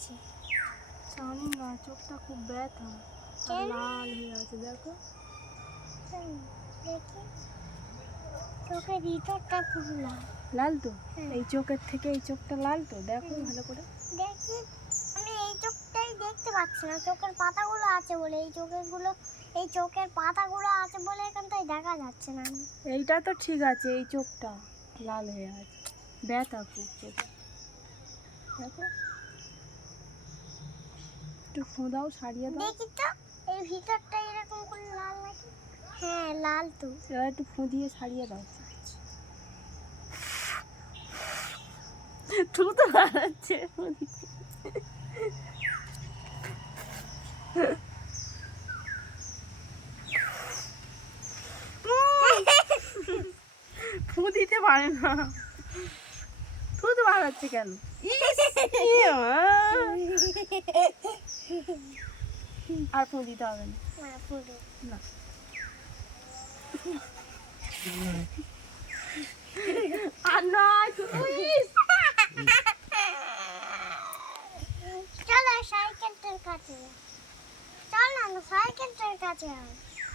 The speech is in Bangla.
আছে জানি না চোখটা খুব ব্যথা। আর লাল হয়ে আছে দেখো। দেখি। চোখের ভিতরটা খুব লাল। লাল তো? হ্যাঁ। এই চোখের থেকে এই চোখটা লাল তো? দেখো ভালো করে। দেখি। আমি এই চোখটাই দেখতে পাচ্ছি না। চোখের পাতাগুলো আছে বলে এই চোখেরগুলো এই চোখের পাতাগুলো আছে বলে এখানটায় দেখা যাচ্ছে না। এইটা তো ঠিক আছে এই চোখটা লাল হয়ে আছে। ব্যথা খুব চোখে। দেখো। একটু ফোঁদাও সারিয়ে দাও। দেখি তো এই ভিতরটা এরকম করে লাল নাকি? হ্যাঁ লাল তো। এবার একটু ফুঁদিয়ে সারিয়ে দাও। তু তো বাড়াচ্ছে ফু দিতে পারে না। তু তো বাড়াচ্ছে কেন আর ফু দিতে হবে না না, পুরো। না আর নয়। চলো সাইকেলটার কাছে চল না সাইকেলটার কাছে।